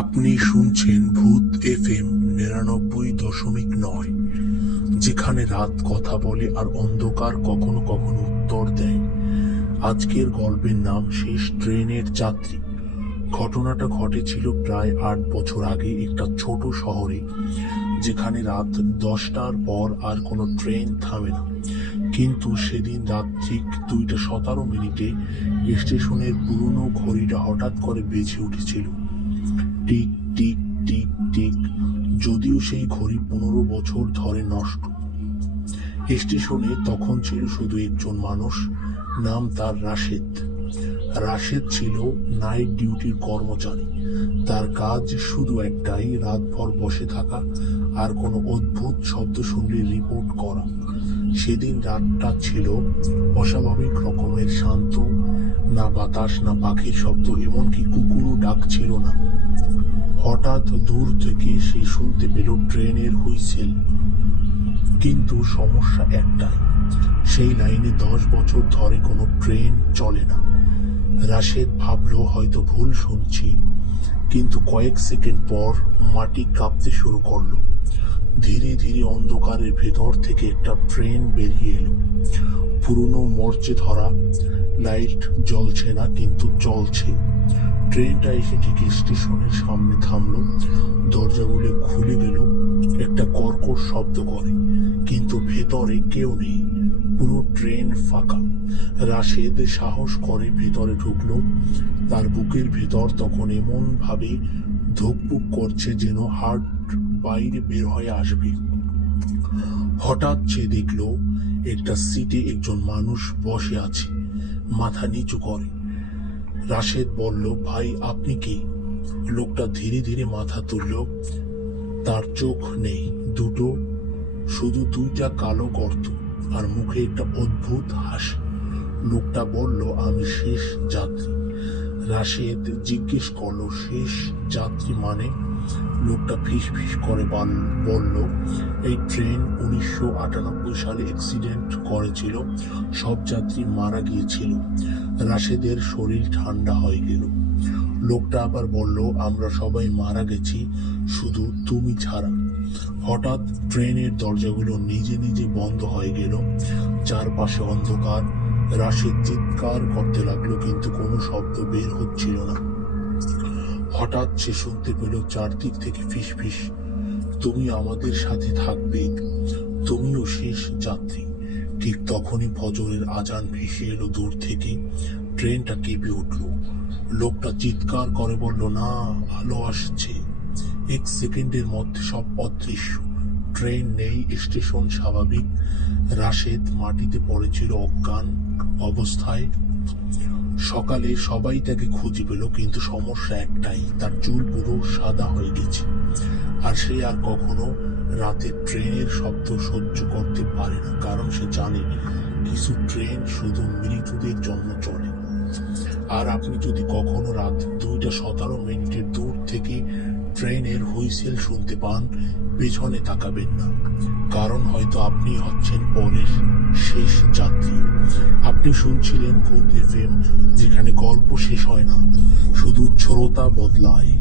আপনি শুনছেন ভূত FM 99.9, যেখানে রাত কথা বলে আর অন্ধকার কখনো কখনো উত্তর দেয়। আজকের গল্পের নাম শেষ ট্রেনের যাত্রী। ঘটনাটা ঘটেছিল প্রায় 8 বছর আগে একটা ছোট শহরে, যেখানে রাত 10টার পর আর কোনো ট্রেন থামে না। কিন্তু সেদিন রাত ঠিক 2:17 স্টেশনের পুরনো ঘড়িটা হঠাৎ করে বেজে উঠেছিল। Tick tick tick tick. যদিও সেই ঘড়ি 15 বছর ধরে নষ্ট। স্টেশনে তখন ছিল শুধু একজন মানুষ, নাম তার রাশেদ। রাশেদ ছিল নাইট ডিউটির কর্মচারী। তার কাজ শুধু একটাই, রাতভর বসে থাকা আর কোনো অদ্ভুত শব্দ শুনলে রিপোর্ট করা। সেদিন রাতটা ছিল অস্বাভাবিক রকমের শান্ত। না বাতাস, না পাখির শব্দ, এমনকি কুকুরও ডাক ছিল না। হঠাৎ দূর থেকে সে শুনতে পেল ট্রেনের হুইসেল। কিন্তু সমস্যা একটাই, সেই লাইনে 10 বছর ধরে কোনো ট্রেন চলে না। রাশেদ ভাবলো হয়তো ভুল শুনছি, কিন্তু কয়েক সেকেন্ড পর মাটি কাঁপতে শুরু করলো। ধীরে ধীরে অন্ধকারের ভেতর থেকে একটা ট্রেন বেরিয়ে এলো। পুরনো মরচে ধরা, লাইট জ্বলছে না কিন্তু চলছে। ট্রেনটা এসে ঠিক স্টেশনের সামনে থামলো। দরজাগুলো খুলে গেল, একটা কর্কশ শব্দ করে, কিন্তু ভেতরে কেউ নেই। পুরো ট্রেন ফাঁকা। রাশেদ সাহস করে ভেতরে ঢুকলো। তার বুকের ভেতর তখন এমন ভাবে ধুকপুক করছে যেন হার্ট বাইরে বের হয়ে আসবে। হঠাৎ সে দেখলো একটা সিটে একজন মানুষ বসে আছে, মাথা নিচু করে। রাশেদ বলল, ভাই আপনি কি? লোকটা ধীরে ধীরে মাথা তুলল। তার চোখ নেই, দুটো, শুধু 2টা কালো গর্ত, আর মুখে একটা অদ্ভুত হাসি। লোকটা বলল, আমি শেষ যাত্রী। রাশেদ জিজ্ঞেস করলো, শেষ যাত্রী মানে? লোকটা ফিস ফিস করে বলল, এই ট্রেন 1998 সালে অ্যাক্সিডেন্ট করেছিল, সব যাত্রী মারা গিয়েছিল। রাশেদের শরীর ঠান্ডা হয়ে গেল। লোকটা আবার বলল, আমরা সবাই মারা গেছি, শুধু তুমি ছাড়া। হঠাৎ ট্রেনের দরজাগুলো নিজে নিজে বন্ধ হয়ে গেল। চারপাশে অন্ধকার। রাশেদ চিৎকার করতে লাগলো, কিন্তু কোনো শব্দ বের হচ্ছিল না। হঠাৎ সে শুনতে পেল চারদিক থেকে ফিস ফিস, তুমি আমাদের সাথে থাকবে, তুমিও শেষ যাত্রী। ঠিক তখনই ফজরের আজান ভেসে এলো দূর থেকে। ট্রেনটা কেঁপে উঠল। লোকটা চিৎকার করে বলল, না, আলো আসছে। 1 সেকেন্ডের মধ্যে সব অদৃশ্য। ট্রেন নেই, স্টেশন স্বাভাবিক। রাশেদ মাটিতে পড়েছিল অজ্ঞান অবস্থায়। সকালে সবাই তাকে খুঁজে পেল, কিন্তু সমস্যা একটাই, তার চুল পুরো সাদা হয়ে গেছে। আর সে আর কখনো রাতে ট্রেনের শব্দ সহ্য করতে পারে না, কারণ সে জানে কিছু ট্রেন শুধু মৃতদের জন্য চলে। আর আপনি যদি কখনো রাত 2:17 দূর থেকে ট্রেনের হুইসেল শুনতে পান, পেছনে তাকাবেন না, কারণ হয়তো আপনি হচ্ছেন পরের শেষ যাত্রী। আপনি শুনছিলেন ভূত FM, যেখানে গল্প শেষ হয় না, শুধু শ্রোতা বদলায়।